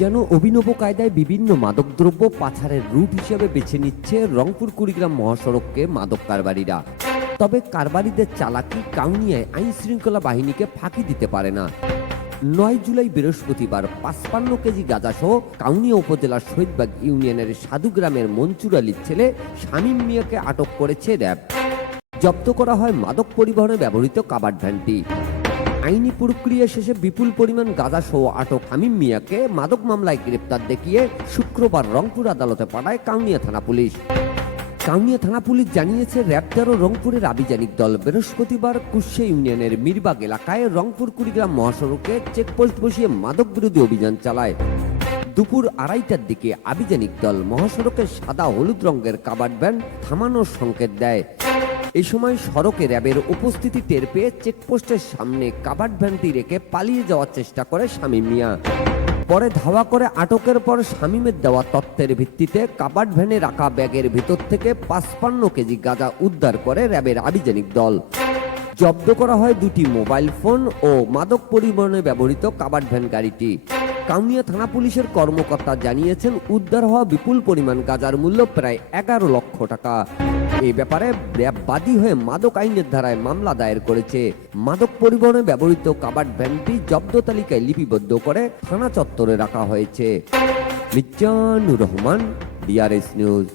যেন অভিনব কায়দায় বিভিন্ন মাদকদ্রব্য পাচারের রুট হিসেবে বেছে নিচ্ছে রংপুর কুড়িগ্রাম মহাসড়ককে মাদক কারবারিরা। তবে কারবারিদের চালাকি কাউনিয়ায় আইন শৃঙ্খলা বাহিনীকে ফাঁকি দিতে পারে না। নয় জুলাই বৃহস্পতিবার পাঁচপান্ন কেজি গাঁজাসহ কাউনিয়া উপজেলার শহীদবাগ ইউনিয়নের সাধুগ্রামের মনসুর আলীর ছেলে শামীম মিয়াকে আটক করেছে র্যাব। জব্দ করা হয় মাদক পরিবহনে ব্যবহৃত কাবার ভ্যানটি। আইনি প্রক্রিয়া শেষে বিপুল পরিমাণ গাঁজা সহ আটক আমিম মিয়াকে মাদক মামলায় গ্রেপ্তার দেখিয়ে শুক্রবার রংপুর আদালতে পাঠায় কাউনিয়া থানা পুলিশ। কাউনিয়া থানা পুলিশ জানিয়েছে র্যাব তেরো রংপুরের আভিযানিক দল বৃহস্পতিবার কুশে ইউনিয়নের মিরবাগ এলাকায় রংপুর কুড়িগ্রাম মহাসড়কে চেকপোস্ট বসিয়ে মাদক বিরোধী অভিযান চালায়। দুপুর আড়াইটার দিকে আভিযানিক দল মহাসড়কের সাদা হলুদ রঙের কাবাড ভ্যান থামানোর সংকেত দেয়। এই সময় সড়কে র্যাবের উপস্থিতি টের পেয়ে চেকপোস্টের সামনে কাবাড ভ্যানটি রেখে পালিয়ে যাওয়ার চেষ্টা করে শামীম মিয়া। পরে ধাওয়া করে আটকের পর শামীমের দেওয়া তথ্যের ভিত্তিতে কাবাড ভ্যানে রাখা ব্যাগের ভিতর থেকে পাঁচপান্ন কেজি গাঁজা উদ্ধার করে র্যাবের আভিযানিক দল। জব্দ করা হয় দুটি মোবাইল ফোন ও মাদক পরিবহনে ব্যবহৃত কাবাড ভ্যান গাড়িটি। কাউনিয়া থানা পুলিশের কর্মকর্তা জানিয়েছেন, উদ্ধার হওয়া বিপুল পরিমাণ গাজার মূল্য প্রায় এগারো লক্ষ টাকা। এই ব্যাপারে বাদী হয়ে মাদক আইনের ধারায় মামলা দায়ের করেছে। মাদক পরিবহনে ব্যবহৃত কাবাড ভ্যানটি জব্দ তালিকায় লিপিবদ্ধ করে থানা চত্বরে রাখা হয়েছে। Mizanur Rahman DRS news